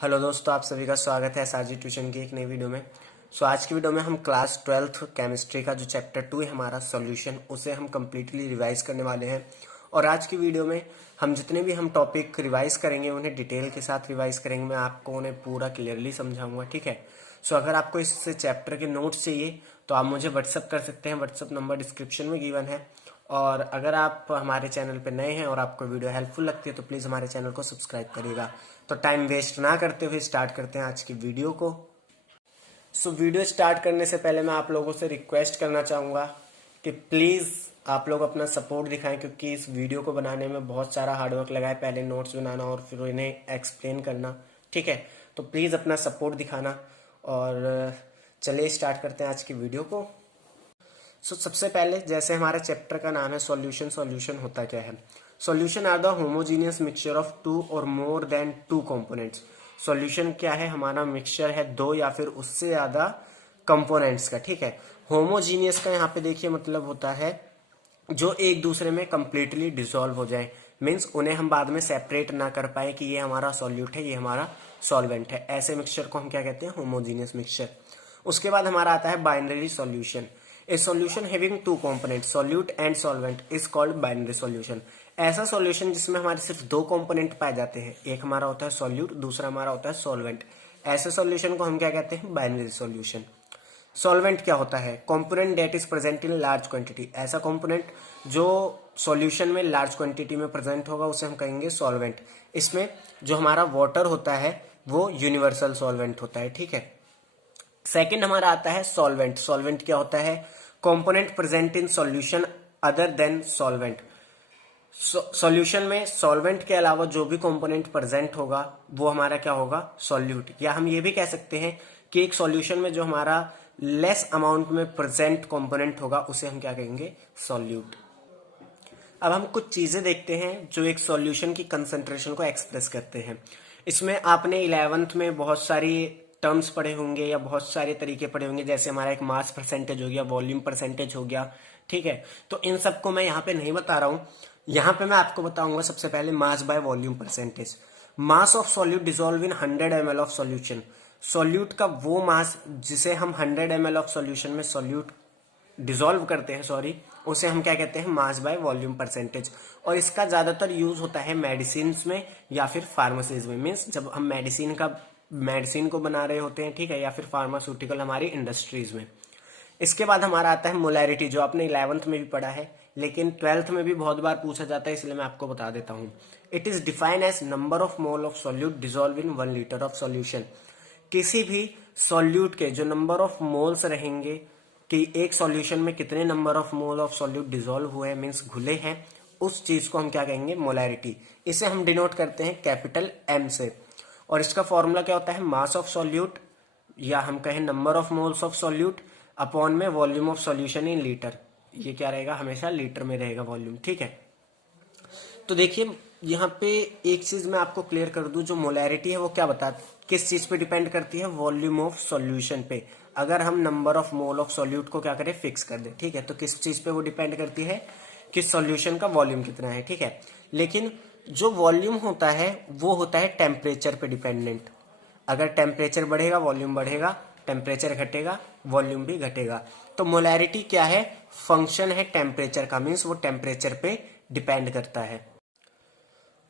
Hello दोस्तों, आप सभी का स्वागत है एसआरजी ट्यूशन की एक नई वीडियो में। आज की वीडियो में हम क्लास 12th केमिस्ट्री का जो चैप्टर 2 है हमारा सॉल्यूशन, उसे हम कम्प्लीटली रिवाइज करने वाले हैं। और आज की वीडियो में हम जितने भी हम टॉपिक रिवाइज करेंगे उन्हें डिटेल के साथ रिवाइज करेंगे। मैं आपको उन्हें पूरा क्लियरली समझाऊंगा, ठीक है। अगर आपको इस चैप्टर के नोट्स चाहिए तो आप मुझे व्हाट्सअप कर सकते हैं। व्हाट्सअप नंबर डिस्क्रिप्शन में गिवन है। और अगर आप हमारे चैनल पर नए हैं और आपको वीडियो हेल्पफुल लगती है तो प्लीज़ हमारे चैनल को सब्सक्राइब करिएगा। तो टाइम वेस्ट ना करते हुए स्टार्ट करते हैं आज की वीडियो को। वीडियो स्टार्ट करने से पहले मैं आप लोगों से रिक्वेस्ट करना चाहूँगा कि प्लीज़ आप लोग अपना सपोर्ट दिखाएं, क्योंकि इस वीडियो को बनाने में बहुत सारा हार्डवर्क लगा है। पहले नोट्स बनाना और फिर इन्हें एक्सप्लेन करना, ठीक है। तो प्लीज़ अपना सपोर्ट दिखाना। और चलिए स्टार्ट करते हैं आज की वीडियो को। सबसे पहले जैसे हमारे चैप्टर का नाम है सॉल्यूशन। सॉल्यूशन होता क्या है? Solution are the homogeneous mixture of two और more than two components. Solution क्या है? हमारा मिक्सचर है दो या फिर उससे ज्यादा कंपोनेंट्स का, ठीक है। होमोजीनियस का यहाँ पे देखिए मतलब होता है जो एक दूसरे में कंप्लीटली डिसॉल्व हो जाए, मीन्स उन्हें हम बाद में सेपरेट ना कर पाए कि ये हमारा सॉल्यूट है, ये हमारा सॉल्वेंट है। ऐसे मिक्सचर को हम क्या कहते हैं? Homogeneous mixture. उसके बाद हमारा आता है binary solution. A solution having two component solute and solvent is called binary solution. ऐसा सॉल्यूशन जिसमें हमारे सिर्फ दो कंपोनेंट पाए जाते हैं, एक हमारा होता है सॉल्यूट, दूसरा हमारा होता है सॉल्वेंट। ऐसे सॉल्यूशन को हम क्या कहते हैं? Binary solution. सॉल्वेंट क्या होता है? Component that is present in large quantity. ऐसा कंपोनेंट जो सॉल्यूशन में लार्ज क्वांटिटी में प्रेजेंट होगा उसे हम कहेंगे सॉल्वेंट। इसमें जो हमारा वाटर होता है वो यूनिवर्सल सॉल्वेंट होता है, ठीक है। सेकंड हमारा आता है सॉल्वेंट। सॉल्वेंट क्या होता है? Component present in solution other than solvent. Solution में सॉल्वेंट के अलावा जो भी कंपोनेंट प्रेजेंट होगा वो हमारा क्या होगा? सॉल्यूट। या हम ये भी कह सकते हैं कि एक सॉल्यूशन में जो हमारा लेस अमाउंट में प्रेजेंट कंपोनेंट होगा उसे हम क्या कहेंगे? सॉल्यूट। अब हम कुछ चीजें देखते हैं जो एक सॉल्यूशन की कंसंट्रेशन को एक्सप्रेस करते हैं। इसमें आपने 11th में बहुत सारी टर्म्स पढ़े होंगे या बहुत सारे तरीके पढ़े होंगे, जैसे हमारा एक मास परसेंटेज हो गया, वॉल्यूम परसेंटेज हो गया, ठीक है। तो इन सबको मैं यहाँ पे नहीं बता रहा हूं। यहाँ पे मैं आपको बताऊंगा सबसे पहले mass by volume percentage. Mass of solute dissolve in 100 ml of solution. Solute का वो मास जिसे हम 100 ml ऑफ सॉल्यूशन में सॉल्यूट डिसॉल्व करते हैं, सॉरी, उसे हम क्या कहते हैं? Mass by volume percentage. और इसका ज्यादातर यूज होता है मेडिसिन में या फिर फार्मेसीज में, मीन्स जब हम मेडिसिन को बना रहे होते हैं, ठीक है, या फिर फार्मास्यूटिकल हमारी इंडस्ट्रीज में। इसके बाद हमारा आता है मोलैरिटी, जो आपने 11th में भी पढ़ा है लेकिन 12th में भी बहुत बार पूछा जाता है, इसलिए मैं आपको बता देता हूं। It is defined as number of mole of solute dissolve in 1 litre of solution. किसी भी सॉल्यूट के जो नंबर ऑफ मोल्स रहेंगे कि एक सॉल्यूशन में कितने number of mole of solute dissolve हुए, मीन्स घुले हैं, उस चीज को हम क्या कहेंगे? मोलैरिटी। इसे हम डिनोट करते हैं कैपिटल एम से। और इसका फॉर्मूला क्या होता है? मास ऑफ सॉल्यूट, या हम कहें number of moles of solute upon में volume of solution in litre. ये क्या रहेगा? हमेशा लीटर में रहेगा वॉल्यूम, ठीक है। तो देखिए यहाँ पे एक चीज मैं आपको क्लियर कर दूं, जो मोलैरिटी है वो क्या किस चीज पे डिपेंड करती है? वॉल्यूम ऑफ सॉल्यूशन पे। अगर हम number of mole of solute को क्या करें? फिक्स कर दे, ठीक है। तो किस चीज पे वो डिपेंड करती है? कि सॉल्यूशन का वॉल्यूम कितना है, ठीक है। लेकिन जो वॉल्यूम होता है वो होता है टेम्परेचर पे डिपेंडेंट। अगर टेम्परेचर बढ़ेगा वॉल्यूम बढ़ेगा, टेम्परेचर घटेगा वॉल्यूम भी घटेगा। तो मोलैरिटी क्या है? फंक्शन है टेम्परेचर का, मीन्स वो टेम्परेचर पे डिपेंड करता है।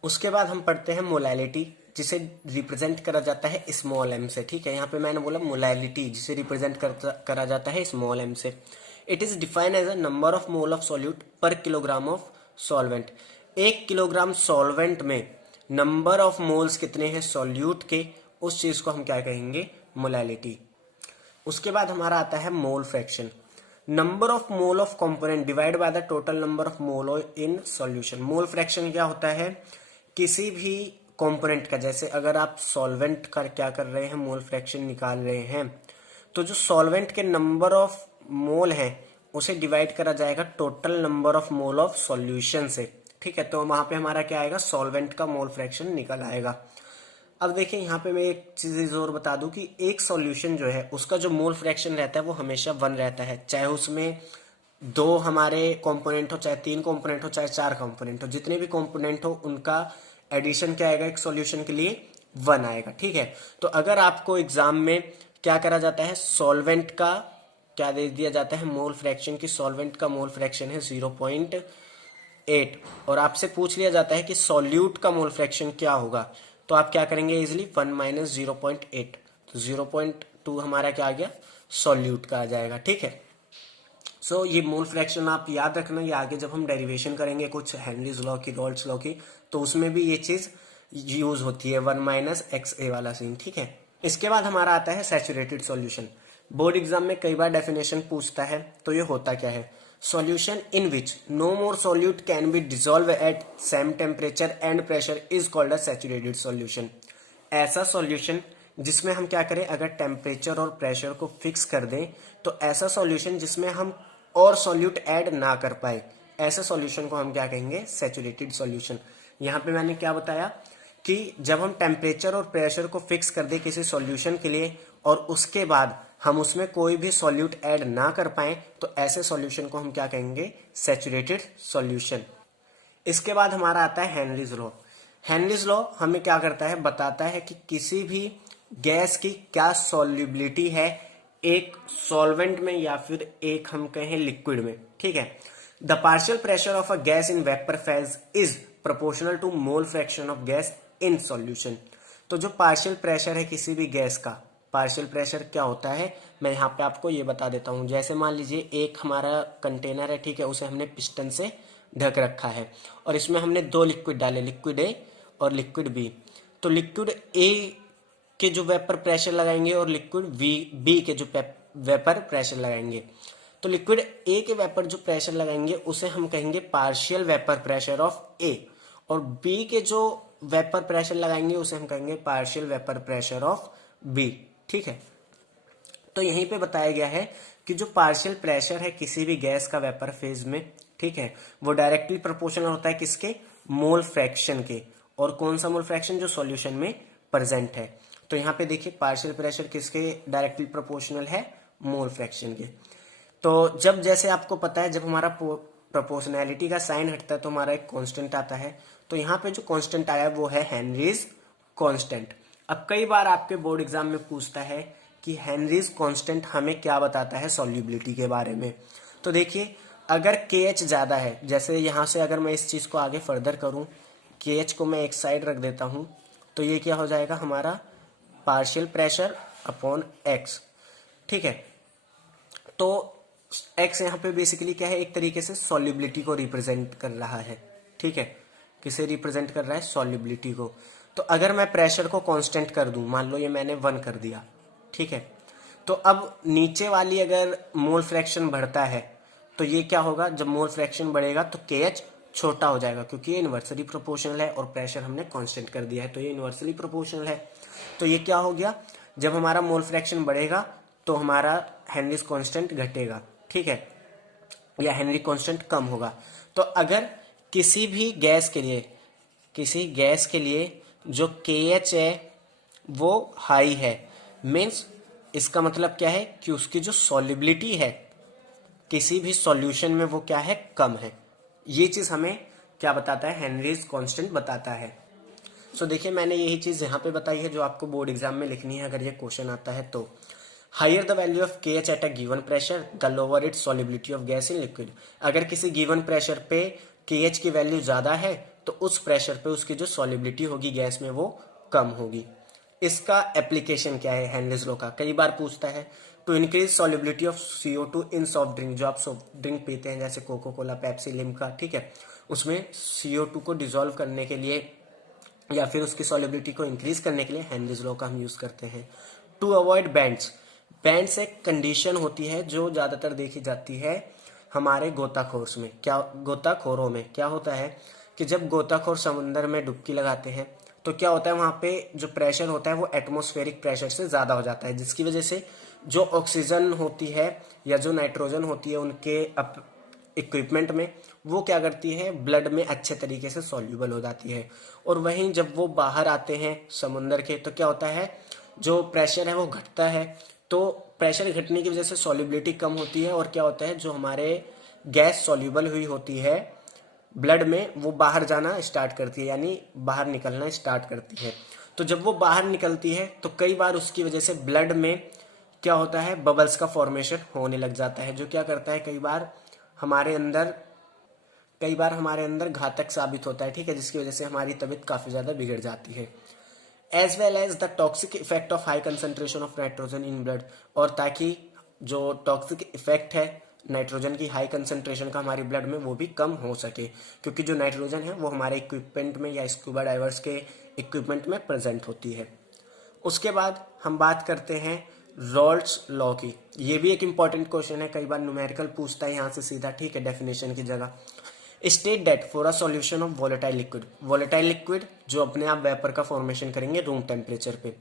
उसके बाद हम पढ़ते हैं मोलैलिटी, जिसे रिप्रेजेंट करा जाता है स्मॉल एम से, ठीक है। यहाँ पे मैंने बोला मोलैलिटी, जिसे रिप्रेजेंट करा जाता है स्मॉल एम से। It is defined as a number of mole of solute पर kilogram of solvent. 1 kilogram solvent में नंबर ऑफ मोल्स कितने हैं सॉल्यूट के, उस चीज को हम क्या कहेंगे? मोलैलिटी। उसके बाद हमारा आता है mole fraction. Number of mole of component divide by the total number of mole in solution. Mole fraction क्या होता है? किसी भी कंपोनेंट का, जैसे अगर आप सॉल्वेंट का क्या कर रहे हैं? मोल फ्रैक्शन निकाल रहे हैं, तो जो सॉल्वेंट के नंबर ऑफ मोल है उसे डिवाइड करा जाएगा total number of mole of solution से, ठीक है। तो वहां पे हमारा क्या आएगा? सॉल्वेंट का मोल फ्रैक्शन निकल आएगा। अब देखिए यहाँ पे मैं एक चीज और बता दूं कि एक सॉल्यूशन जो है उसका जो मोल फ्रैक्शन रहता है वो हमेशा 1 रहता है, चाहे उसमें 2 हमारे कंपोनेंट हो, चाहे 3 कंपोनेंट हो, चाहे 4 कंपोनेंट हो। जितने भी कंपोनेंट हो उनका एडिशन क्या आएगा एक सॉल्यूशन के लिए? 1 आएगा। ठीक है, तो अगर आपको एग्जाम में क्या करा जाता है, सॉल्वेंट का क्या दे दिया जाता है, मोल फ्रैक्शन की, सॉल्वेंट का मोल फ्रैक्शन है 0.8 और आपसे पूछ लिया जाता है कि सॉल्यूट का मोल फ्रैक्शन क्या होगा, तो आप क्या करेंगे इजिली 1 माइनस 0.8, तो 0.2 हमारा क्या आ गया, सॉल्यूट का आ जाएगा। ठीक है, सो ये मोल फ्रैक्शन आप याद रखना, ये आगे जब हम डेरिवेशन करेंगे कुछ हेनरीज लॉ की, रॉल्स लॉ की, तो उसमें भी ये चीज यूज होती है, 1 माइनस एक्स ए वाला सीन। ठीक है, इसके बाद हमारा आता है सैचुरेटेड सॉल्यूशन। बोर्ड एग्जाम में कई बार डेफिनेशन पूछता है, तो ये होता क्या है, solution in which no more solute can be dissolve at same temperature and pressure is called a saturated solution. ऐसा सॉल्यूशन जिसमें हम क्या करें, अगर टेम्परेचर और प्रेशर को फिक्स कर दें, तो ऐसा सॉल्यूशन जिसमें हम और सॉल्यूट ऐड ना कर पाए, ऐसे सॉल्यूशन को हम क्या कहेंगे, सैचुरेटेड सॉल्यूशन। यहाँ पे मैंने क्या बताया कि जब हम टेम्परेचर और प्रेशर को फिक्स कर दे किसी सॉल्यूशन के लिए और उसके बाद हम उसमें कोई भी सॉल्यूट ऐड ना कर पाए, तो ऐसे सॉल्यूशन को हम क्या कहेंगे, सैचुरेटेड सॉल्यूशन। इसके बाद हमारा आता है हेनरीज लॉ। हेनरीज लॉ हमें क्या करता है, बताता है कि किसी भी गैस की क्या सॉल्युबिलिटी है एक सॉल्वेंट में या फिर एक हम कहें लिक्विड में। ठीक है, the partial pressure of a gas in vapour phase is proportional to mole fraction of gas in solution. तो जो पार्शियल प्रेशर है किसी भी गैस का, पार्शियल प्रेशर क्या होता है, मैं यहाँ पे आपको ये बता देता हूँ। जैसे मान लीजिए एक हमारा कंटेनर है, ठीक है, उसे हमने पिस्टन से ढक रखा है और इसमें हमने 2 लिक्विड डाले, लिक्विड ए और लिक्विड बी। तो लिक्विड ए के जो वेपर प्रेशर लगाएंगे और लिक्विड बी के जो वेपर प्रेशर लगाएंगे, तो लिक्विड ए के वेपर जो प्रेशर लगाएंगे उसे हम कहेंगे पार्शियल वेपर प्रेशर ऑफ ए और बी के जो वेपर प्रेशर लगाएंगे उसे हम कहेंगे partial vapour pressure of B. ठीक है, तो यहीं पे बताया गया है कि जो पार्शियल प्रेशर है किसी भी गैस का वेपर फेज में, ठीक है, वो डायरेक्टली प्रोपोर्शनल होता है किसके, मोल फ्रैक्शन के। और कौन सा मोल फ्रैक्शन, जो सॉल्यूशन में प्रेजेंट है। तो यहाँ पे देखिए पार्शियल प्रेशर किसके डायरेक्टली प्रोपोर्शनल है, मोल फ्रैक्शन के। तो जब जैसे आपको पता है जब हमारा प्रोपोर्शनैलिटी का साइन हटता है तो हमारा एक कांस्टेंट आता है, तो यहाँ पे जो कांस्टेंट आया वो है हेनरीज कांस्टेंट। अब कई बार आपके बोर्ड एग्जाम में पूछता है कि हेनरीज कांस्टेंट हमें क्या बताता है सॉल्युबिलिटी के बारे में। तो देखिए अगर KH ज्यादा है, जैसे यहाँ से अगर मैं इस चीज को आगे फर्दर करूं, KH को मैं एक साइड रख देता हूं, तो ये क्या हो जाएगा हमारा पार्शियल प्रेशर अपॉन x। ठीक है, तो x यहाँ पे बेसिकली क्या है, एक तरीके से सॉल्युबिलिटी को रिप्रेजेंट कर रहा है। ठीक है, किसे रिप्रेजेंट कर रहा है, सॉल्युबिलिटी को। तो अगर मैं प्रेशर को कांस्टेंट कर दूं, मान लो ये मैंने 1 कर दिया, ठीक है, तो अब नीचे वाली अगर मोल फ्रैक्शन बढ़ता है तो ये क्या होगा, जब मोल फ्रैक्शन बढ़ेगा तो KH छोटा हो जाएगा क्योंकि ये इन्वर्सली प्रोपोर्शनल है और प्रेशर हमने कांस्टेंट कर दिया है, तो ये इन्वर्सली प्रोपोर्शनल है। तो ये क्या हो गया, जब हमारा मोल फ्रैक्शन बढ़ेगा तो हमारा हेनरीज कांस्टेंट घटेगा। ठीक है, या हेनरी कांस्टेंट कम होगा। तो अगर किसी भी गैस के लिए, किसी गैस के लिए जो KH है वो हाई है, मीन्स इसका मतलब क्या है कि उसकी जो सॉल्युबिलिटी है किसी भी सॉल्यूशन में वो क्या है, कम है। ये चीज हमें क्या बताता है, हेनरीज कांस्टेंट बताता है। सो देखिए मैंने यही चीज यहाँ पे बताई है जो आपको बोर्ड एग्जाम में लिखनी है अगर ये क्वेश्चन आता है तो। Higher the value of KH at a given pressure the lower its solubility of gas in liquid. अगर किसी गिवन प्रेशर पे KH की वैल्यू ज्यादा है तो उस प्रेशर पे उसकी जो सॉल्युबिलिटी होगी गैस में वो कम होगी। इसका एप्लीकेशन क्या है हेनरीज लॉ का, कई बार पूछता है। To increase solubility of CO2 in soft drink, जो आप सॉफ्ट ड्रिंक पीते हैं जैसे कोको कोला, पेप्सी, लिम्का, ठीक है, उसमें CO2 को डिसॉल्व करने के लिए या फिर उसकी सॉल्युबिलिटी को इंक्रीज करने के लिए हेनरीज लॉ का हम यूज करते हैं। टू अवॉइड बैंड्स, बैंड्स एक कंडीशन होती है जो ज्यादातर देखी जाती है हमारे गोताखोर में। क्या, गोताखोरों में क्या होता है कि जब गोताखोर समुद्र में डुबकी लगाते हैं तो क्या होता है, वहां पे जो प्रेशर होता है वो एटमॉस्फेरिक प्रेशर से ज्यादा हो जाता है, जिसकी वजह से जो ऑक्सीजन होती है या जो नाइट्रोजन होती है उनके इक्विपमेंट में, वो क्या करती है, ब्लड में अच्छे तरीके से सॉल्यूबल हो जाती है। और वहीं जब वो बाहर आते हैं समुद्र के तो क्या होता है, जो प्रेशर है वो घटता है। तो प्रेशर घटने की वजह से सॉल्युबिलिटी कम होती है और क्या होता है, जो हमारे गैस सॉल्यूबल हुई होती है ब्लड में वो बाहर जाना स्टार्ट करती है, यानी बाहर निकलना स्टार्ट करती है। तो जब वो बाहर निकलती है तो कई बार उसकी वजह से ब्लड में क्या होता है, बबल्स का फॉर्मेशन होने लग जाता है, जो क्या करता है कई बार हमारे अंदर घातक साबित होता है, ठीक है, जिसकी वजह से हमारी तबीयत काफ़ी ज़्यादा बिगड़ जाती है। As well as the toxic effect of high concentration of nitrogen in blood, और ताकि जो टॉक्सिक इफेक्ट है नाइट्रोजन की हाई कंसंट्रेशन का हमारी ब्लड में वो भी कम हो सके, क्योंकि जो नाइट्रोजन है वो हमारे इक्विपमेंट में या स्कूबा डाइवर्स के इक्विपमेंट में प्रेजेंट होती है। उसके बाद हम बात करते हैं रॉल्ट्स लॉ की। ये भी एक इंपॉर्टेंट क्वेश्चन है, कई बार न्यूमेरिकल पूछता है यहाँ से सीधा, ठीक है, डेफिनेशन की जगह। State that for a solution of volatile liquid जो अपने आप वेपर का फॉर्मेशन करेंगे रूम टेम्परेचर पे,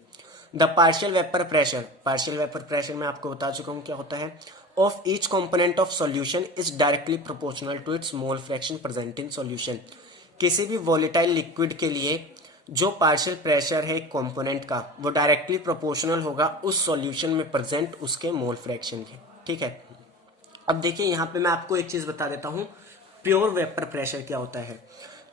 द पार्शियल वेपर प्रेशर मैं आपको बता चुका हूँ क्या होता है, of each component of solution is directly proportional to its mole fraction present in solution. किसी भी वोलेटाइल लिक्विड के लिए जो पार्शियल प्रेशर है कंपोनेंट का वो डायरेक्टली प्रोपोर्शनल होगा उस सॉल्यूशन में प्रेजेंट उसके मोल फ्रैक्शन के, ठीक है। अब देखिए यहाँ पे मैं आपको एक चीज बता देता हूँ, प्योर वेपर प्रेशर क्या होता है।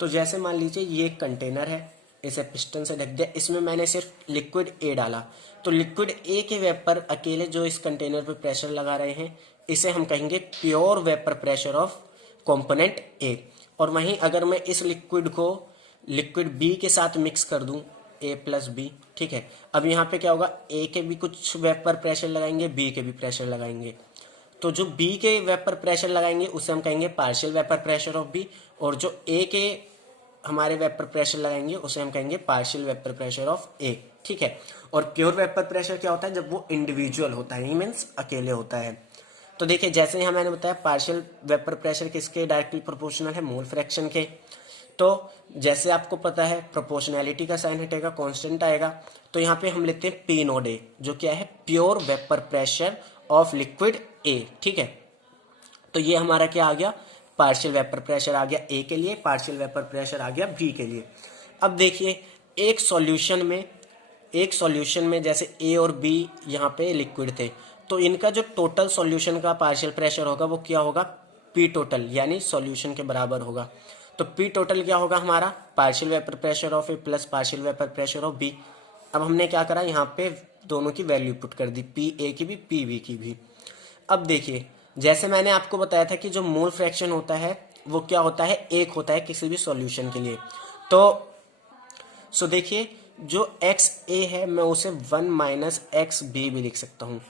तो जैसे मान लीजिए ये एक कंटेनर है, इसे पिस्टन से ढक दिया, इसमें मैंने सिर्फ लिक्विड ए डाला, तो लिक्विड ए के वेपर अकेले जो इस कंटेनर पे प्रेशर लगा रहे हैं इसे हम कहेंगे pure vapour pressure of component ए। और वहीं अगर मैं इस लिक्विड को लिक्विड बी के साथ मिक्स कर दूं ए प्लस बी, ठीक है, अब यहाँ पे क्या होगा, ए के भी कुछ वेपर प्रेशर लगाएंगे, बी के भी प्रेशर लगाएंगे, तो जो बी के वेपर प्रेशर लगाएंगे उसे हम कहेंगे partial vapour pressure of B, और जो ए के हमारे वेपर प्रेशर लगाएंगे उसे हम कहेंगे पार्शियल वेपर प्रेशर ऑफ ए, ठीक है। और प्योर वेपर प्रेशर क्या होता है, जब वो इंडिविजुअल होता है, मीन्स अकेले होता है। तो देखिए जैसे यहाँ मैंने बताया पार्शियल वेपर प्रेशर किसके डायरेक्टली प्रोपोर्शनल है, मोल फ्रैक्शन के। तो जैसे आपको पता है प्रोपोर्शनैलिटी का साइन हटेगा, कांस्टेंट आएगा, तो यहाँ पे हम लेते हैं पी नोड ए जो क्या है, pure vapour pressure of liquid A, ठीक है। तो ये हमारा क्या आ गया, पार्शियल वेपर प्रेशर आ गया ए के लिए, पार्शियल वेपर प्रेशर आ गया बी के लिए। अब देखिए एक सॉल्यूशन में जैसे ए और बी यहाँ पे लिक्विड थे, तो इनका जो टोटल सॉल्यूशन का पार्शियल प्रेशर होगा वो क्या होगा, पी टोटल, यानी सॉल्यूशन के बराबर होगा। तो पी टोटल क्या होगा हमारा, partial vapour pressure of A plus partial vapour pressure of B. अब हमने क्या करा, यहाँ पे दोनों की वैल्यू पुट कर दी, पी ए की भी पी बी की भी। अब देखिए जैसे मैंने आपको बताया था कि जो मोल फ्रैक्शन होता है वो क्या होता है, एक होता है किसी भी सॉल्यूशन के लिए। तो देखिए जो एक्स ए है मैं उसे 1 माइनस एक्स बी भी लिख सकता हूँ।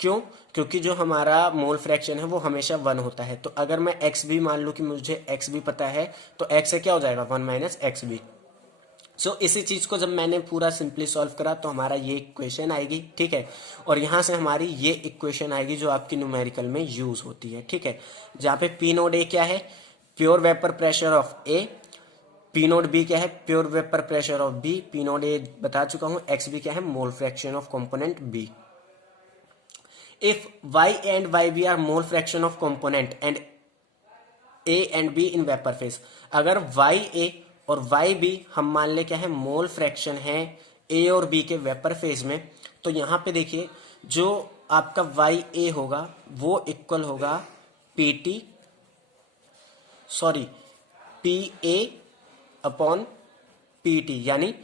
क्यों, क्योंकि जो हमारा मोल फ्रैक्शन है वो हमेशा 1 होता है। तो अगर मैं एक्स बी मान लूँ कि मुझे एक्स बी पता है, तो एक्स से क्या हो जाएगा, 1 माइनस एक्स बी। सो इसी चीज को जब मैंने पूरा सिंपली सॉल्व करा तो हमारा ये इक्वेशन आएगी, ठीक है, और यहाँ से हमारी ये इक्वेशन आएगी जो आपकी न्यूमेरिकल में यूज होती है, ठीक है, जहाँ पे पी नोड ए क्या है, pure vapour pressure of A, P naught B क्या है, pure vapour pressure of B, P naught A बता चुका हूँ, एक्स बी क्या है, mole fraction of component B. If y and yb are mole fraction of component and a and b in vapour phase, अगर ya और yb हम मान ले क्या है, मोल फ्रैक्शन है a और b के वेपर फेज में, तो यहाँ पे देखिए जो आपका ya होगा वो इक्वल होगा pa अपॉन pt, यानी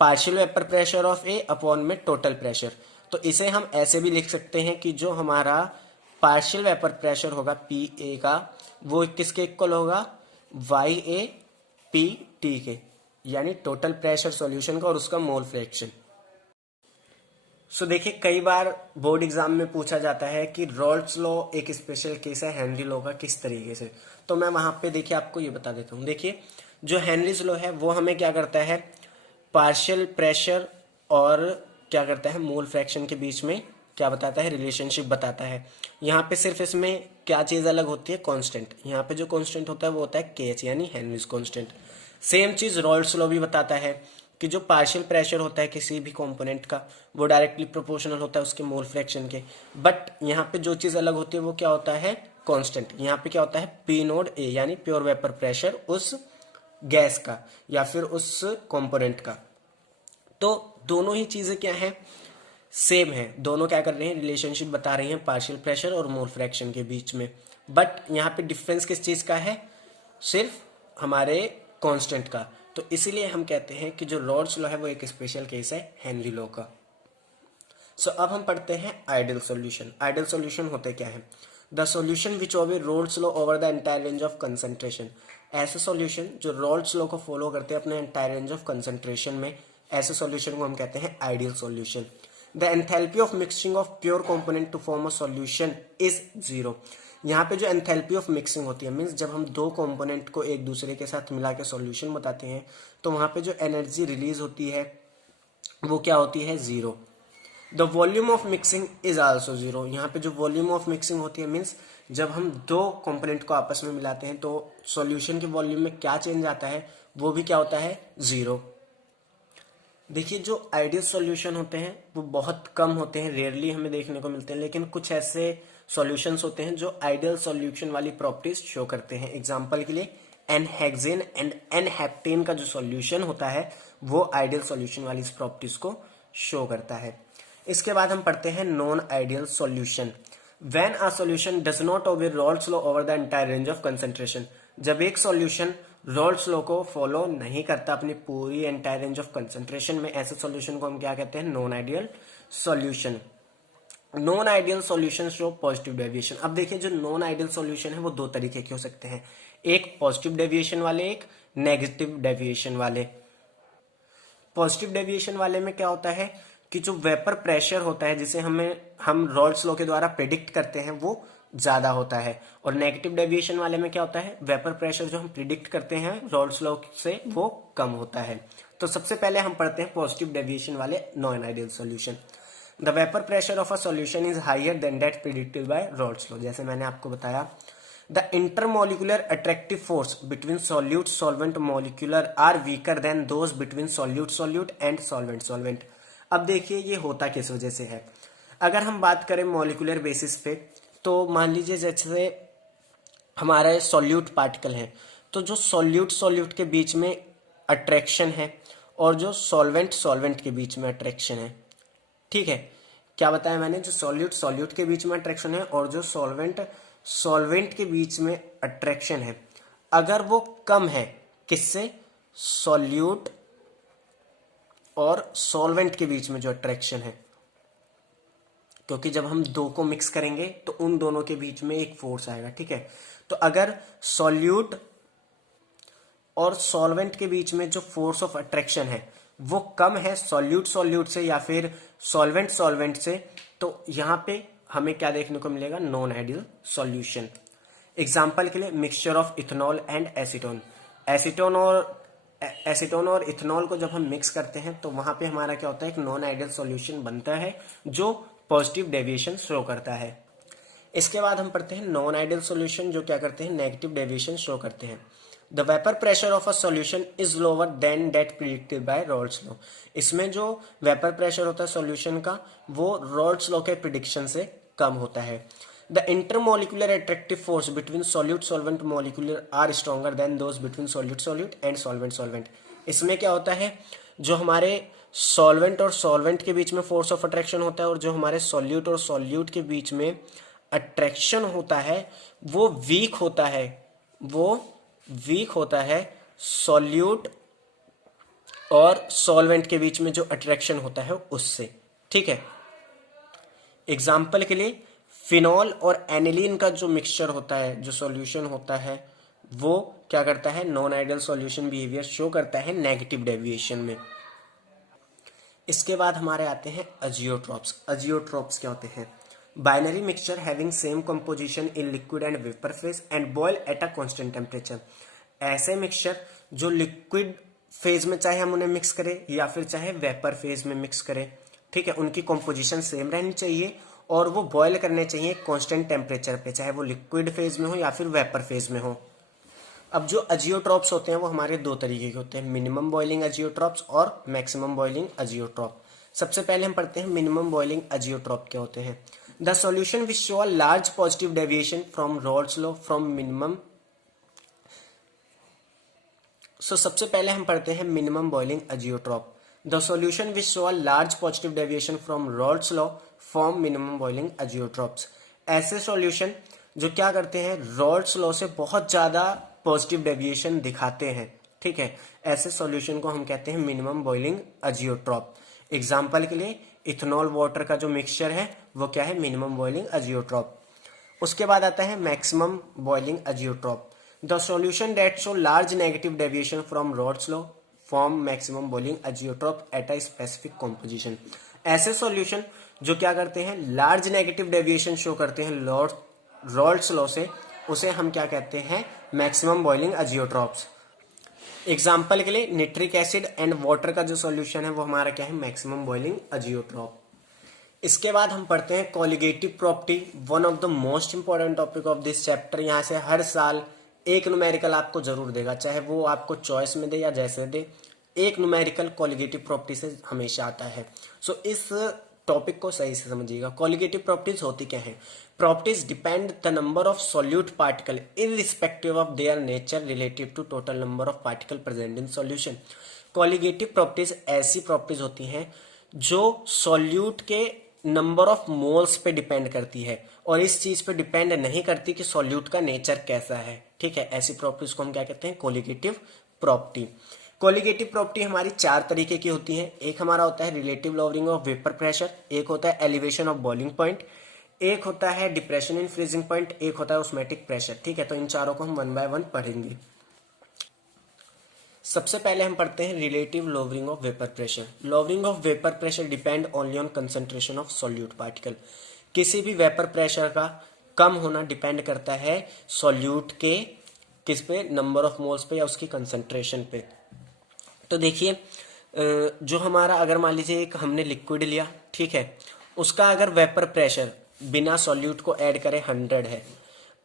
partial vapour pressure of A upon में टोटल प्रेशर। तो इसे हम ऐसे भी लिख सकते हैं कि जो हमारा पार्शियल वेपर प्रेशर होगा पी ए का वो किसके इक्वल होगा, वाई ए पी टी के, यानी टोटल प्रेशर सॉल्यूशन का और उसका मोल फ्रैक्शन। सो देखिए कई बार बोर्ड एग्जाम में पूछा जाता है कि रॉल्ट्स लॉ एक स्पेशल केस है हेनरी लॉ का, किस तरीके से, तो मैं वहां पे देखिए आपको ये बता देता हूँ। देखिए जो हेनरीज लॉ है वो हमें क्या करता है, पार्शियल प्रेशर और क्या करता है, मोल फ्रैक्शन के बीच में क्या बताता है, रिलेशनशिप बताता है। यहाँ पे सिर्फ इसमें क्या चीज अलग होती है, कांस्टेंट। यहाँ पे जो कांस्टेंट होता है वो होता है केएच, यानी हेनरीज कांस्टेंट। सेम चीज रॉल्ट्स लॉ भी बताता है कि जो पार्शियल प्रेशर होता है किसी भी कंपोनेंट का वो डायरेक्टली प्रोपोर्शनल होता है उसके मोल फ्रैक्शन के। बट यहाँ पे जो चीज अलग होती है वो क्या होता है, कांस्टेंट। यहाँ पे क्या होता है, पी नोड ए, यानी प्योर वेपर प्रेशर उस गैस का या फिर उस कंपोनेंट का। तो दोनों ही चीजें क्या है, सेम है, दोनों क्या कर रहे हैं, रिलेशनशिप बता रही हैं पार्शियल प्रेशर और मोल फ्रैक्शन के बीच में। बट यहाँ पे डिफरेंस किस चीज का है, सिर्फ हमारे कांस्टेंट का, तो इसीलिए हम कहते हैं कि जो रॉल्स लॉ है वो एक स्पेशल केस है हेनरी लॉ का। सो अब हम पढ़ते हैं आइडियल सॉल्यूशन। आइडियल सॉल्यूशन होते क्या है? The solution which obey Raoult's law over the entire range of concentration. ऐसे सॉल्यूशन जो रॉल्स लॉ को फॉलो करते हैं अपने एंटायर रेंज ऑफ कंसंट्रेशन में, ऐसे सॉल्यूशन को हम कहते हैं ideal solution. The enthalpy of mixing of pure component to form a solution is zero. यहाँ पे जो एंथैल्पी ऑफ मिक्सिंग होती है, मीन्स जब हम दो कंपोनेंट को एक दूसरे के साथ मिला के सॉल्यूशन बताते हैं तो वहां पे जो एनर्जी रिलीज होती है वो क्या होती है? Zero. The volume of mixing is also zero. यहाँ पे जो वॉल्यूम ऑफ मिक्सिंग होती है, मीन्स जब हम दो कंपोनेंट को आपस में मिलाते हैं तो सॉल्यूशन के वॉल्यूम में क्या चेंज आता है, वो भी क्या होता है? जीरो। देखिए, जो आइडियल सॉल्यूशन होते हैं वो बहुत कम होते हैं, रेयरली हमें देखने को मिलते हैं, लेकिन कुछ ऐसे सॉल्यूशंस होते हैं जो आइडियल सॉल्यूशन वाली प्रॉपर्टीज शो करते हैं। एग्जांपल के लिए एनहेक्सेन एंड एनहेप्टेन का जो सॉल्यूशन होता है वो आइडियल सॉल्यूशन वाली इस प्रॉपर्टीज को शो करता है। इसके बाद हम पढ़ते हैं non ideal solution. When a solution does not obey Raoult's law over the entire range of concentration. जब एक सॉल्यूशन रॉल्स लॉ को फॉलो नहीं करता अपनी पूरी एंटायर रेंज ऑफ कंसंट्रेशन में, ऐसे सॉल्यूशन को हम क्या कहते हैं? Non ideal solution. Non ideal solution show positive deviation. अब देखिए, जो नॉन आइडियल सॉल्यूशन है वो दो तरीके के हो सकते हैं, एक पॉजिटिव डेविएशन वाले, एक नेगेटिव डेविएशन वाले। पॉजिटिव डेविएशन वाले में क्या होता है कि जो वेपर प्रेशर होता है जिसे हम रॉल्स लॉ के द्वारा प्रिडिक्ट करते हैं वो ज्यादा होता है, और नेगेटिव डेविएशन वाले में क्या होता है? वेपर प्रेशर जो हम प्रिडिक्ट करते हैं रॉल्स लॉ से वो कम होता है। तो सबसे पहले हम पढ़ते हैं पॉजिटिव डेविएशन वाले non ideal solution. The vapour pressure of a solution is higher than that predicted by Raoult's law. जैसे मैंने आपको बताया, the intermolecular attractive force between solute solvent molecular are weaker than those between solute solute and solvent solvent. अब देखिए, ये होता किस वजह से है। अगर हम बात करें मॉलिक्यूलर बेसिस पे, तो मान लीजिए जैसे हमारे सॉल्यूट पार्टिकल हैं, तो जो सॉल्यूट सॉल्यूट के बीच में अट्रैक्शन है और जो सॉल्वेंट सॉल्वेंट के बीच में अट्रैक्शन है, ठीक है, क्या बताया मैंने? जो सॉल्यूट सॉल्यूट के बीच में अट्रैक्शन है और जो सॉल्वेंट सॉल्वेंट के बीच में अट्रैक्शन है, अगर वो कम है किससे? सॉल्यूट और सॉल्वेंट के बीच में जो अट्रैक्शन है, क्योंकि जब हम दो को मिक्स करेंगे तो उन दोनों के बीच में एक फोर्स आएगा, ठीक है। तो अगर सॉल्यूट और सॉल्वेंट के बीच में जो फोर्स ऑफ अट्रैक्शन है वो कम है सॉल्यूट सॉल्यूट से या फिर सॉल्वेंट सॉल्वेंट से, तो यहां पे हमें क्या देखने को मिलेगा? Non ideal solution. एग्जाम्पल के लिए mixture of ethanol and acetone. Acetone और इथेनॉल को जब हम मिक्स करते हैं तो वहां पे हमारा क्या होता है? एक नॉन आइडियल सॉल्यूशन बनता है जो पॉजिटिव डेविएशन शो करता है। इसके बाद हम पढ़ते हैं नॉन आइडियल सॉल्यूशन जो क्या करते हैं? नेगेटिव डेविएशन शो करते हैं। The vapour pressure of a solution is lower than that predicted by Raoult's law. इसमें जो वेपर प्रेशर होता है सॉल्यूशन का वो रॉल्स लॉ के प्रिडिक्शन से कम होता है। The intermolecular attractive force between solute solvent molecular are stronger than those between solute solute and solvent solvent. इसमें क्या होता है? जो हमारे सॉल्वेंट और सॉल्वेंट के बीच में फोर्स ऑफ अट्रैक्शन होता है और जो हमारे सॉल्यूट और सॉल्यूट के बीच में अट्रैक्शन होता है वो वीक होता है, सॉल्यूट और सॉल्वेंट के बीच में जो अट्रैक्शन होता है उससे, ठीक है। एग्जाम्पल के लिए फिनॉल और एनिलीन का जो मिक्सचर होता है, जो सॉल्यूशन होता है, वो क्या करता है? Non ideal solution behaviour show करता है नेगेटिव डेविएशन में। इसके बाद हमारे आते हैं अजियोट्रॉप्स। अजियोट्रॉप्स क्या होते हैं? Binary mixture having same composition in liquid and vapour phase and boil at a constant temperature. ऐसे मिक्सचर जो लिक्विड फेज में चाहे हम उन्हें मिक्स करें या फिर चाहे वेपर फेज में मिक्स करें, ठीक है, उनकी कंपोजिशन सेम रहनी चाहिए और वो बॉयल करने चाहिए कांस्टेंट टेम्परेचर पे, चाहे वो लिक्विड फेज में हो या फिर वेपर फेज में हो। अब जो अजियोट्रॉप्स होते हैं वो हमारे दो तरीके के होते हैं, मिनिमम बॉइलिंग अजियोट्रॉप्स और मैक्सिमम बॉइलिंग अजियोट्रॉप। सबसे पहले हम पढ़ते हैं मिनिमम बॉइलिंग अजियोट्रॉप क्या होते हैं। The solution which show a large positive deviation from Raoult's law from minimum. सबसे पहले हम पढ़ते हैं minimum boiling azeotrope. The solution which show a large positive deviation from Raoult's law form minimum boiling azeotropes. ऐसे solution जो क्या करते हैं? रॉल्स लॉ से बहुत ज्यादा पॉजिटिव डेविएशन दिखाते हैं, ठीक है, ऐसे सॉल्यूशन को हम कहते हैं मिनिमम बॉइलिंग अजियोट्रॉप। एग्जाम्पल के लिए इथेनॉल वाटर का जो मिक्सचर है वो क्या है, मिनिमम बॉइलिंग अजियोट्रॉप। उसके बाद आता है maximum boiling azeotrope. The solution that show large negative deviation from Raoult's law form maximum boiling azeotrope at a specific composition. ऐसे सॉल्यूशन जो क्या करते हैं, लार्ज नेगेटिव डेविएशन शो करते हैं रॉल्स लॉ से, उसे हम क्या कहते हैं, मैक्सिमम बॉइलिंग अजियोट्रॉप्स। एग्जाम्पल के लिए निट्रिक एसिड एंड वाटर का जो सॉल्यूशन है वो हमारा क्या है, मैक्सिमम बॉइलिंग अजियोट्रॉप। इसके बाद हम पढ़ते हैं colligative property, one of the most important topic of this chapter. यहाँ से हर साल एक न्यूमेरिकल आपको जरूर देगा, चाहे वो आपको चॉइस में दे या जैसे दे, एक न्यूमेरिकल कॉलिगेटिव प्रॉपर्टी से हमेशा आता है। सो इस टॉपिक को सही से समझिएगा। कॉलिगेटिव प्रॉपर्टीज होती क्या है? Properties depend the number of solute particle irrespective of their nature relative to total number of particle present in solution. Colligative properties ऐसी प्रॉपर्टीज होती हैं जो सॉल्यूट के नंबर ऑफ मोल्स पे डिपेंड करती है और इस चीज पे डिपेंड नहीं करती कि सॉल्यूट का नेचर कैसा है। ठीक है, ऐसी प्रॉपर्टीज को हम क्या कहते हैं, कॉलिगेटिव प्रॉपर्टी। कॉलिगेटिव प्रॉपर्टी हमारी चार तरीके की होती है। एक हमारा होता है relative lowering of vapour pressure, एक होता है एलिवेशन ऑफ बॉइलिंग पॉइंट, एक होता है डिप्रेशन इन फ्रीजिंग पॉइंट, एक होता है ऑस्मोटिक प्रेशर। ठीक है, तो इन चारों को हम वन बाय वन पढ़ेंगे। सबसे पहले हम पढ़ते हैं relative lowering of vapour pressure. Lowering of vapour pressure depend only on concentration of solute particle. किसी भी वेपर प्रेशर का कम होना डिपेंड करता है सॉल्यूट के किस पे, नंबर ऑफ मोल्स पे या उसकी कंसंट्रेशन पे। तो देखिए जो हमारा, अगर मान लीजिए एक हमने लिक्विड लिया, ठीक है, उसका अगर वेपर प्रेशर बिना सॉल्यूट को ऐड करे 100 है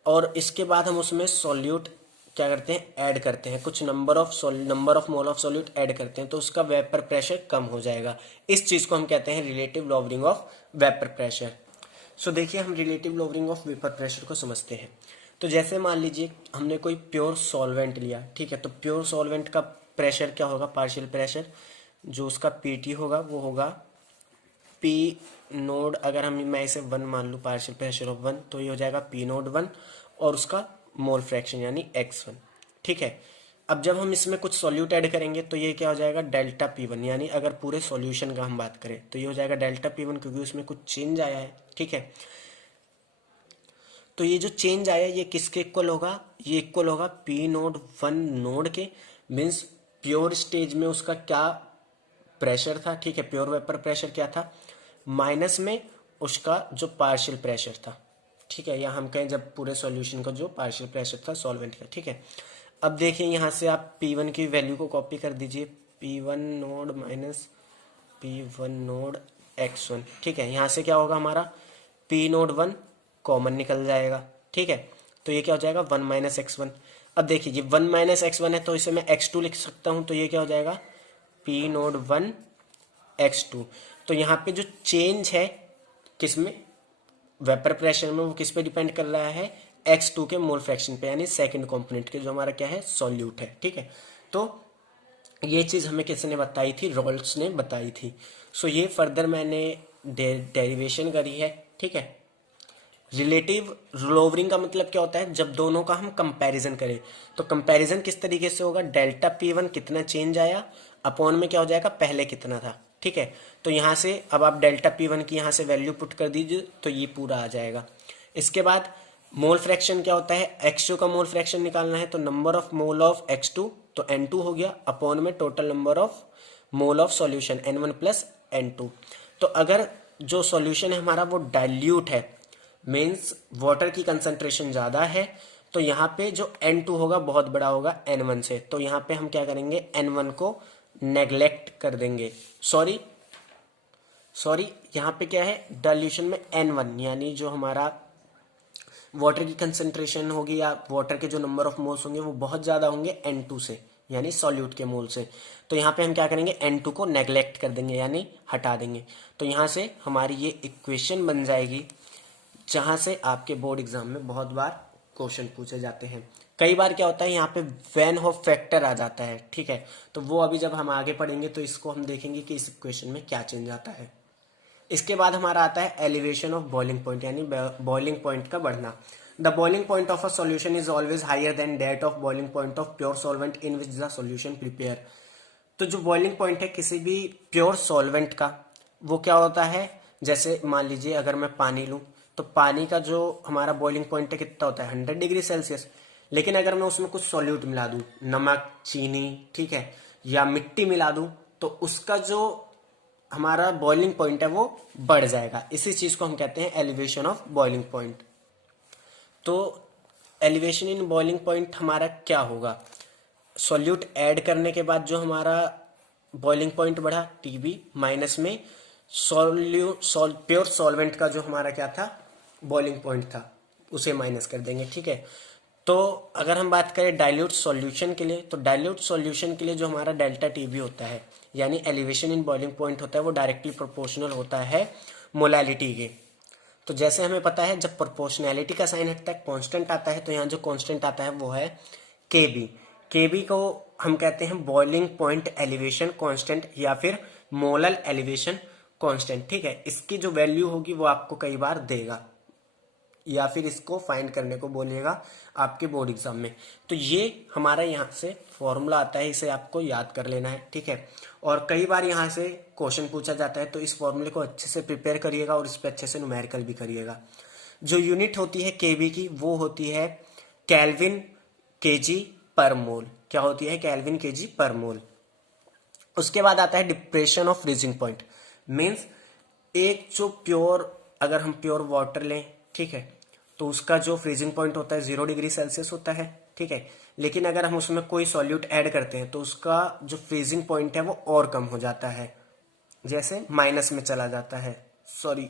और इसके बाद हम उसमें सॉल्यूट क्या करते हैं, ऐड करते हैं, कुछ number of mole of solute add करते हैं, तो उसका वेपर प्रेशर कम हो जाएगा। इस चीज को हम कहते हैं relative lowering of vapour pressure. So देखिए हम relative lowering of vapour pressure को समझते हैं। तो जैसे मान लीजिए हमने कोई प्योर सॉल्वेंट लिया, ठीक है, तो प्योर सॉल्वेंट का प्रेशर क्या होगा, पार्शियल प्रेशर जो उसका पीटी होगा वो होगा पी नोड, अगर मैं इसे 1 मान लूँ, पार्शियल प्रेशर ऑफ 1, तो ये हो जाएगा पी नोड 1 और उसका मोल फ्रैक्शन यानी x1। ठीक है, अब जब हम इसमें कुछ सॉल्यूट ऐड करेंगे तो ये क्या हो जाएगा, डेल्टा P1, यानी अगर पूरे सॉल्यूशन का हम बात करें तो ये हो जाएगा डेल्टा P1 क्योंकि उसमें कुछ चेंज आया है। ठीक है, तो ये जो चेंज आया ये किसके इक्वल होगा, ये इक्वल होगा पी नोड 1 नोड के, मीन्स प्योर स्टेज में उसका क्या प्रेशर था, ठीक है, प्योर वेपर प्रेशर क्या था, माइनस में उसका जो पार्शियल प्रेशर था। ठीक है, या हम कहें जब पूरे सॉल्यूशन का जो पार्शियल प्रेशर था सॉल्वेंट का। ठीक है, अब देखिए यहाँ से आप P1 की वैल्यू को कॉपी कर दीजिए, P1 node minus P1 node x1। ठीक है, यहाँ से क्या होगा हमारा P नोड 1 कॉमन निकल जाएगा। ठीक है, तो ये क्या हो जाएगा 1 माइनस x1। अब देखिए ये 1 माइनस x1 है तो इसे मैं x2 लिख सकता हूँ, तो ये क्या हो जाएगा P नोड 1 x2। तो यहाँ पे जो चेंज है किसमें, वेपर प्रेशर में, वो किस पे डिपेंड कर रहा है, x2 के मोल फ्रैक्शन पे, यानी सेकंड कंपोनेंट के जो हमारा क्या है, सॉल्यूट है। ठीक है, तो ये चीज हमें किसने बताई थी, रॉल्स ने बताई थी। सो ये फर्दर मैंने डेरिवेशन करी है। ठीक है, रिलेटिव लोवरिंग का मतलब क्या होता है, जब दोनों का हम कंपैरिजन करें, तो कंपैरिजन किस तरीके से होगा, डेल्टा P1 कितना चेंज आया अपॉन में क्या हो जाएगा, पहले कितना था। ठीक है, तो यहाँ से अब आप डेल्टा P1 की यहाँ से वैल्यू पुट कर दीजिए तो ये पूरा आ जाएगा। इसके बाद मोल फ्रैक्शन क्या होता है, x2 का मोल फ्रैक्शन निकालना है तो number of mole of x2 तो n2 हो गया अपॉन में total number of mole of solution n1 plus n2। तो अगर जो सॉल्यूशन है हमारा वो डाइल्यूट है, मीन्स वाटर की कंसंट्रेशन ज़्यादा है, तो यहाँ पे जो N2 होगा बहुत बड़ा होगा N1 से, तो यहाँ पे हम क्या करेंगे, N1 को नेग्लेक्ट कर देंगे। सॉरी यहाँ पे क्या है, डाइल्यूशन में N1 यानी जो हमारा वाटर की कंसंट्रेशन होगी या वाटर के जो नंबर ऑफ मोल्स होंगे वो बहुत ज़्यादा होंगे N2 से, यानी सॉल्यूट के मोल से। तो यहाँ पे हम क्या करेंगे, N2 को नेग्लेक्ट कर देंगे यानी हटा देंगे। तो यहाँ से हमारी ये इक्वेशन बन जाएगी जहां से आपके बोर्ड एग्जाम में बहुत बार क्वेश्चन पूछे जाते हैं। कई बार क्या होता है यहाँ पे वैन होफ फैक्टर आ जाता है। ठीक है, तो वो अभी जब हम आगे पढ़ेंगे तो इसको हम देखेंगे कि इस इक्वेशन में क्या चेंज आता है। इसके बाद हमारा आता है एलिवेशन ऑफ बॉइलिंग पॉइंट, यानी बॉइलिंग पॉइंट का बढ़ना। The boiling point of a solution is always higher than that of boiling point of pure solvent in which the solution prepare. तो जो बॉइलिंग पॉइंट है किसी भी प्योर सॉल्वेंट का, वो क्या होता है, जैसे मान लीजिए अगर मैं पानी लूं तो पानी का जो हमारा बॉइलिंग पॉइंट है कितना होता है, 100 डिग्री सेल्सियस। लेकिन अगर मैं उसमें कुछ सॉल्यूट मिला दूं, नमक, चीनी, ठीक है, या मिट्टी मिला दूं, तो उसका जो हमारा बॉइलिंग पॉइंट है वो बढ़ जाएगा। इसी चीज को हम कहते हैं एलिवेशन ऑफ बॉइलिंग पॉइंट। तो एलिवेशन इन बॉइलिंग पॉइंट हमारा क्या होगा, सॉल्यूट ऐड करने के बाद जो हमारा बॉइलिंग पॉइंट बढ़ा टीबी, माइनस में प्योर सॉल्वेंट का जो हमारा क्या था बॉइलिंग पॉइंट था, उसे माइनस कर देंगे, ठीक है। तो अगर हम बात करें डाइल्यूट सॉल्यूशन के लिए, तो डाइल्यूट सॉल्यूशन के लिए जो हमारा डेल्टा टीबी होता है, यानी एलिवेशन इन बॉइलिंग पॉइंट होता है, वो डायरेक्टली प्रोपोर्शनल होता है मोलैलिटी के। तो जैसे हमें पता है जब प्रोपोर्शनैलिटी का साइन हटता है कांस्टेंट आता है, तो यहाँ जो कांस्टेंट आता है वो है केबी। केबी को हम कहते हैं बॉइलिंग पॉइंट एलिवेशन कांस्टेंट या फिर मोलल एलिवेशन कांस्टेंट, ठीक है। इसकी जो वैल्यू होगी वो आपको कई बार देगा या फिर इसको फाइंड करने को बोलिएगा आपके बोर्ड एग्जाम में। तो ये हमारा यहाँ से फॉर्मूला आता है, इसे आपको याद कर लेना है, ठीक है। और कई बार यहाँ से क्वेश्चन पूछा जाता है, तो इस फॉर्मूले को अच्छे से प्रिपेयर करिएगा और इस पर अच्छे से न्यूमेरिकल भी करिएगा। जो यूनिट होती है केबी की, वो होती है केल्विन केजी पर मोल। क्या होती है, केल्विन केजी पर मोल। उसके बाद आता है depression of freezing point. Means एक जो प्योर, अगर हम प्योर वाटर लें, ठीक है, तो उसका जो फ्रीजिंग पॉइंट होता है 0 डिग्री सेल्सियस होता है, ठीक है। लेकिन अगर हम उसमें कोई सॉल्यूट ऐड करते हैं तो उसका जो फ्रीजिंग पॉइंट है वो और कम हो जाता है, जैसे माइनस में चला जाता है, सॉरी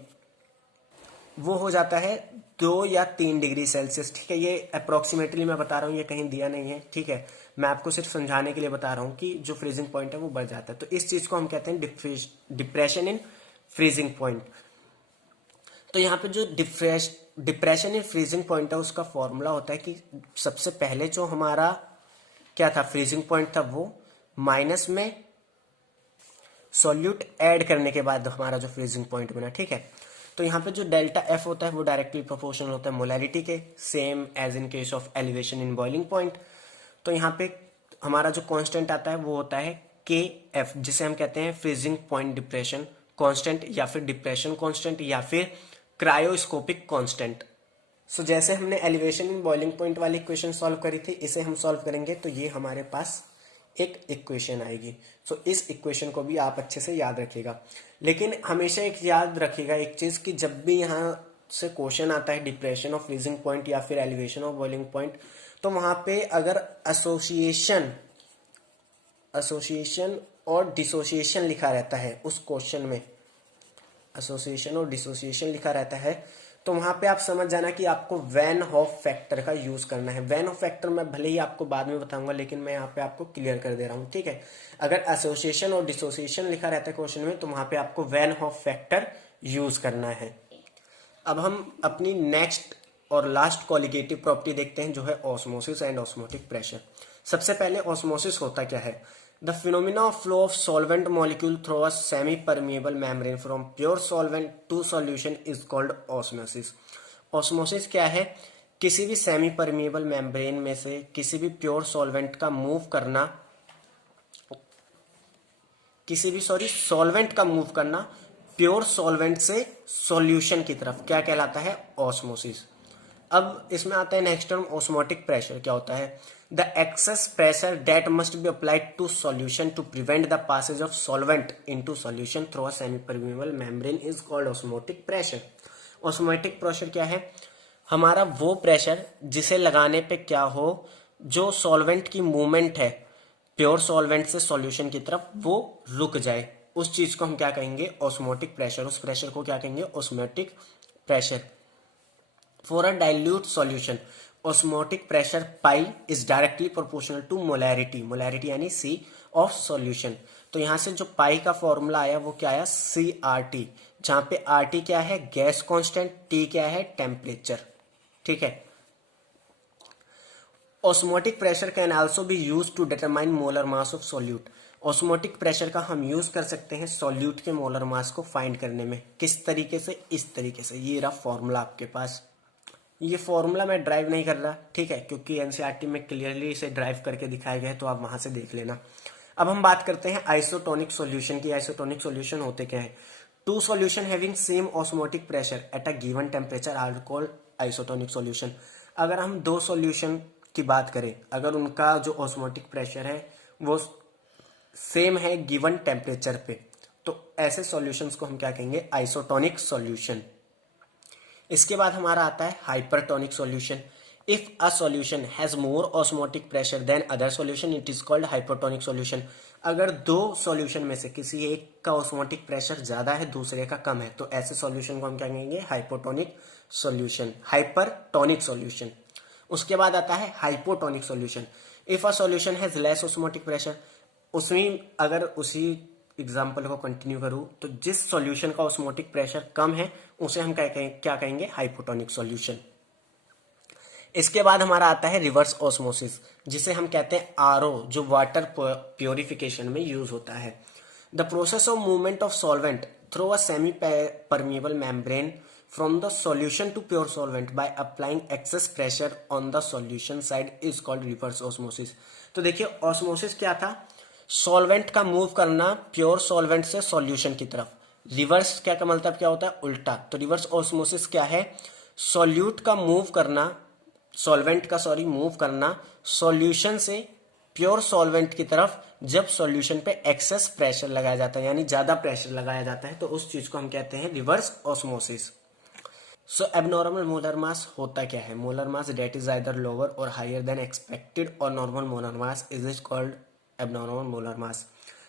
वो हो जाता है 2 या 3 डिग्री सेल्सियस, ठीक है। ये अप्रोक्सीमेटली मैं बता रहा हूँ, ये कहीं दिया नहीं है, ठीक है। मैं आपको सिर्फ समझाने के लिए बता रहा हूँ कि जो फ्रीजिंग पॉइंट है वो बढ़ जाता है। तो इस चीज को हम कहते हैं डिप्रेशन इन फ्रीजिंग पॉइंट। तो यहाँ पे जो डिप्रेशन इन फ्रीजिंग पॉइंट है उसका फॉर्मूला होता है कि सबसे पहले जो हमारा क्या था फ्रीजिंग पॉइंट था, वो माइनस में सॉल्यूट ऐड करने के बाद हमारा जो फ्रीजिंग पॉइंट बना, ठीक है। तो यहाँ पे जो डेल्टा एफ होता है वो डायरेक्टली प्रोपोर्शनल होता है मोलैरिटी के, same as in case of elevation in boiling point. तो यहाँ पे हमारा जो कांस्टेंट आता है वो होता है के एफ, जिसे हम कहते हैं फ्रीजिंग पॉइंट डिप्रेशन कांस्टेंट या फिर डिप्रेशन कांस्टेंट या फिर क्रायोस्कोपिक कांस्टेंट। सो जैसे हमने एलिवेशन इन बॉइलिंग पॉइंट वाली इक्वेशन सॉल्व करी थी, इसे हम सॉल्व करेंगे तो ये हमारे पास एक इक्वेशन आएगी। सो इस इक्वेशन को भी आप अच्छे से याद रखिएगा। लेकिन हमेशा एक याद रखिएगा एक चीज कि जब भी यहाँ से क्वेश्चन आता है डिप्रेशन ऑफ फ्रीजिंग पॉइंट या फिर एलिवेशन ऑफ बॉइलिंग पॉइंट, तो वहां पे अगर एसोसिएशन और डिसोसिएशन लिखा रहता है, उस क्वेश्चन में एसोसिएशन और डिसोसिएशन लिखा रहता है, तो वहां पे आप समझ जाना कि आपको वैन हॉफ फैक्टर का यूज करना है। वैन हॉफ फैक्टर मैं भले ही आपको बाद में बताऊंगा, लेकिन मैं यहाँ पे आपको क्लियर कर दे रहा हूँ, ठीक है। अगर एसोसिएशन और डिसोसिएशन लिखा रहता है क्वेश्चन में, तो वहां पे आपको वैन हॉफ फैक्टर यूज करना है। अब हम अपनी नेक्स्ट और लास्ट कॉलिगेटिव प्रॉपर्टी देखते हैं, जो है ऑस्मोसिस एंड ऑस्मोटिक प्रेशर। सबसे पहले ऑस्मोसिस होता क्या है, the phenomena of flow of solvent molecule through a semi permeable membrane from pure solvent to solution is called osmosis. Osmosis क्या है, किसी भी सेमी परमिएबल मेम्ब्रेन में से किसी भी प्योर सॉल्वेंट का मूव करना, सॉल्वेंट का मूव करना प्योर सॉल्वेंट से सॉल्यूशन की तरफ, क्या कहलाता है, ऑस्मोसिस। अब इसमें आता है नेक्स्ट टर्म ऑस्मोटिक प्रेशर। क्या होता है, the excess pressure that must be applied to solution to prevent the passage of solvent into solution through a semi permeable membrane is called osmotic pressure. Osmotic pressure क्या है, हमारा वो pressure जिसे लगाने पे क्या हो, जो सॉल्वेंट की मूवमेंट है प्योर सॉल्वेंट से सॉल्यूशन की तरफ, वो रुक जाए, उस चीज को हम क्या कहेंगे, ऑस्मोटिक प्रेशर। उस प्रेशर को क्या कहेंगे, osmotic pressure. For a dilute solution, osmotic pressure pi is directly proportional to molarity, molarity यानी C of solution। तो यहां से जो पाई का फॉर्मूला आया वो क्या आया, CRT, जहां पे RT क्या है, गैस कांस्टेंट, T क्या है, टेम्परेचर, ठीक है। Osmotic pressure can also be use to determine molar mass of solute. Osmotic pressure का हम यूज कर सकते हैं सॉल्यूट के मोलर मास को फाइंड करने में। किस तरीके से, इस तरीके से, ये रहा फॉर्मूला आपके पास, ये फॉर्मूला मैं ड्राइव नहीं कर रहा, ठीक है, क्योंकि एनसीईआरटी में क्लियरली इसे ड्राइव करके दिखाया गया है, तो आप वहां से देख लेना। अब हम बात करते हैं आइसोटोनिक सॉल्यूशन की। आइसोटोनिक सॉल्यूशन होते क्या है? Two solution having same osmotic pressure at a given temperature are called isotonic solution. अगर हम दो सॉल्यूशन की बात करें, अगर उनका जो ऑस्मोटिक प्रेशर है वो सेम है गिवन टेम्परेचर पे, तो ऐसे सॉल्यूशंस को हम क्या कहेंगे? Isotonic solution. इसके बाद हमारा आता है hypertonic solution. If a solution has more osmotic pressure than other solution it is called hypertonic solution. अगर दो सॉल्यूशन में से किसी एक का ऑस्मोटिक प्रेशर ज्यादा है, दूसरे का कम है, तो ऐसे सॉल्यूशन को हम क्या कहेंगे? Hypotonic solution, hypertonic solution. उसके बाद आता है hypotonic solution. If a solution has less osmotic pressure, उसमें अगर उसी एग्जाम्पल को कंटिन्यू करूं तो जिस सॉल्यूशन का ऑस्मोटिक प्रेशर कम है उसे हम क्या कहेंगे? Hypotonic solution. इसके बाद हमारा आता है रिवर्स ऑस्मोसिस, जिसे हम कहते हैं आरओ, जो वाटर प्योरिफिकेशन में यूज होता है। The process of movement of solvent through a semi permeable membrane from the solution to pure solvent by applying excess pressure on the solution side is called reverse osmosis. तो देखिए, osmosis क्या था? Solvent का move करना pure solvent से solution की तरफ। Reverse क्या का मतलब क्या होता है? उल्टा। तो रिवर्स ऑस्मोसिस क्या है? सॉल्यूट का मूव करना, सॉल्वेंट का मूव करना सॉल्यूशन से प्योर सॉल्वेंट की तरफ, जब सॉल्यूशन पे एक्सेस प्रेशर लगाया जाता है, यानी ज्यादा प्रेशर लगाया जाता है, तो उस चीज को हम कहते हैं reverse osmosis. So abnormal molar mass होता क्या है? Molar mass that is either lower or higher than expected or normal molar mass is called abnormal molar mass.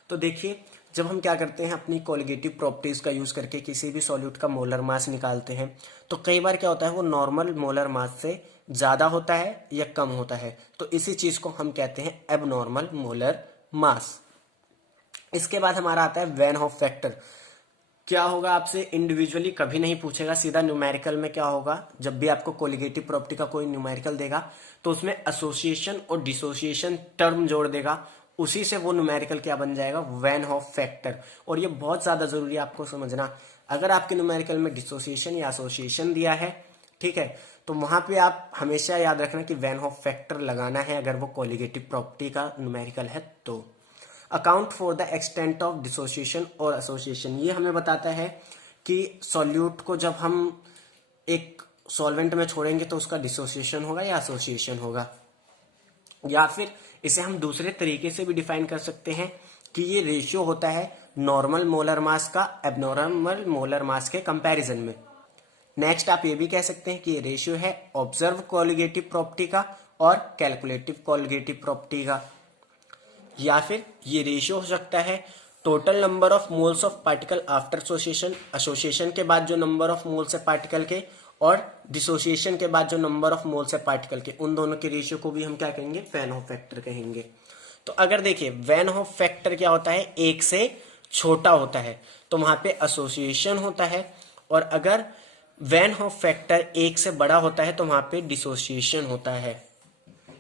तो देखिए, जब हम क्या करते हैं, अपनी कोलिगेटिव प्रॉपर्टीज का यूज करके किसी भी सॉल्यूट का मोलर मास निकालते हैं, तो कई बार क्या होता है, वो नॉर्मल मोलर मास से ज्यादा होता है या कम होता है, तो इसी चीज को हम कहते हैं एबनॉर्मल मोलर मास। इसके बाद हमारा आता है वैन हॉफ फैक्टर। क्या होगा? आपसे इंडिविजुअली कभी नहीं पूछेगा, सीधा न्यूमेरिकल में क्या होगा, जब भी आपको कोलिगेटिव प्रॉपर्टी का कोई न्यूमेरिकल देगा तो उसमें एसोसिएशन और डिसोसिएशन टर्म जोड़ देगा, उसी से वो न्यूमेरिकल क्या बन जाएगा? Van Hoff factor. और ये बहुत ज्यादा जरूरी है आपको समझना। अगर आपके न्यूमेरिकल में डिसोसिएशन या एसोसिएशन दिया है, ठीक है, तो वहां पे आप हमेशा याद रखना कि वैन हॉफ फैक्टर लगाना है, अगर वो कोलिगेटिव प्रॉपर्टी का न्यूमेरिकल है तो। Account for the extent of dissociation और एसोसिएशन, ये हमें बताता है कि सॉल्यूट को जब हम एक सॉल्वेंट में छोड़ेंगे तो उसका डिसोसिएशन होगा या एसोसिएशन होगा। या फिर इसे हम दूसरे तरीके से भी डिफाइन कर सकते हैं कि ये रेशियो होता है नॉर्मल मोलर मास का एबनॉर्मल मोलर मास के कंपैरिजन में। नेक्स्ट आप ये भी कह सकते हैं कि ये रेशियो है ऑब्जर्व कोलिगेटिव प्रॉपर्टी का और कैलकुलेटिव कोलिगेटिव प्रॉपर्टी का। या फिर ये रेशियो हो सकता है total number of moles of particle after association, association के बाद जो नंबर ऑफ मोल्स है पार्टिकल के, और डिसोसिएशन के बाद जो नंबर ऑफ मोल्स है पार्टिकल के, उन दोनों के रेशियो को भी हम क्या कहेंगे? वैन हॉफ फैक्टर कहेंगे। तो अगर देखिए, वैन हॉफ फैक्टर क्या होता है? एक से छोटा होता है तो वहां पे एसोसिएशन होता है, और अगर वैन हॉफ फैक्टर एक से बड़ा होता है तो वहां पे डिसोसिएशन होता है।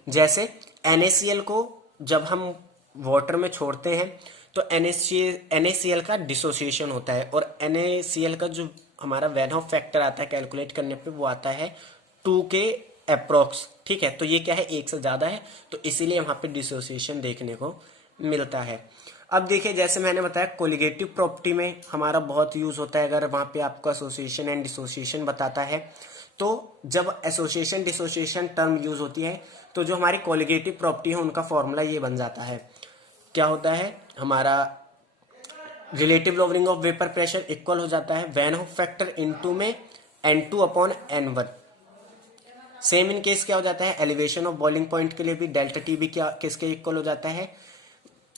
जैसे NaCl को जब हम वाटर में छोड़ते हैं तो NaCl का डिसोसिएशन होता है, और NaCl का जो हमारा वैन हॉफ फैक्टर आता है कैलकुलेट करने पे, वो आता है 2 के अप्रोक्स, ठीक है। तो ये क्या है? एक से ज्यादा है, तो इसीलिए वहां पे डिसोसिएशन देखने को मिलता है। अब देखिए, जैसे मैंने बताया कोलिगेटिव प्रॉपर्टी में हमारा बहुत यूज होता है, अगर वहां पे आपको एसोसिएशन एंड डिसोसिएशन बताता है, तो जब एसोसिएशन डिसोसिएशन टर्म यूज होती है तो जो हमारी कोलिगेटिव प्रॉपर्टी है उनका फॉर्मूला ये बन जाता है। क्या होता है? हमारा relative lowering of vapour pressure equal हो जाता है वैन हॉफ फैक्टर इनटू में N2 upon N1। Same in case क्या हो जाता है? एलिवेशन ऑफ बॉइलिंग पॉइंट के लिए भी डेल्टा टी भी क्या किसके इक्वल हो जाता है?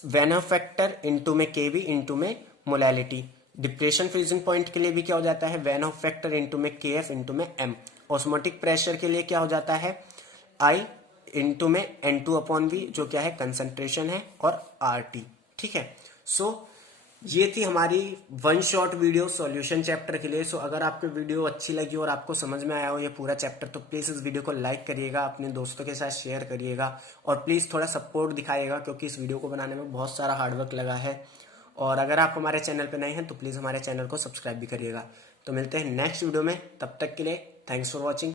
वैन हॉफ फैक्टर इनटू में Kv इनटू में मोलैलिटी। डिप्रेशन फ्रीजिंग पॉइंट के लिए भी क्या हो जाता है? वैन ऑफ फैक्टर इनटू में Kf इनटू में M। ऑस्मोटिक प्रेशर के लिए क्या हो जाता है? I इनटू में N2 अपॉन V, जो क्या है? कंसंट्रेशन है, और RT, ठीक है। सो ये थी हमारी one shot video solution chapter के लिए। सो अगर आपको वीडियो अच्छी लगी और आपको समझ में आया हो ये पूरा चैप्टर, तो प्लीज इस वीडियो को लाइक करिएगा, अपने दोस्तों के साथ शेयर करिएगा, और प्लीज थोड़ा सपोर्ट दिखाइएगा, क्योंकि इस वीडियो को बनाने में बहुत सारा हार्डवर्क लगा है। और अगर आप हमारे चैनल पर नए हैं तो प्लीज हमारे चैनल को सब्सक्राइब भी करिएगा। तो मिलते हैं नेक्स्ट वीडियो में, तब तक के लिए थैंक्स फॉर वॉचिंग।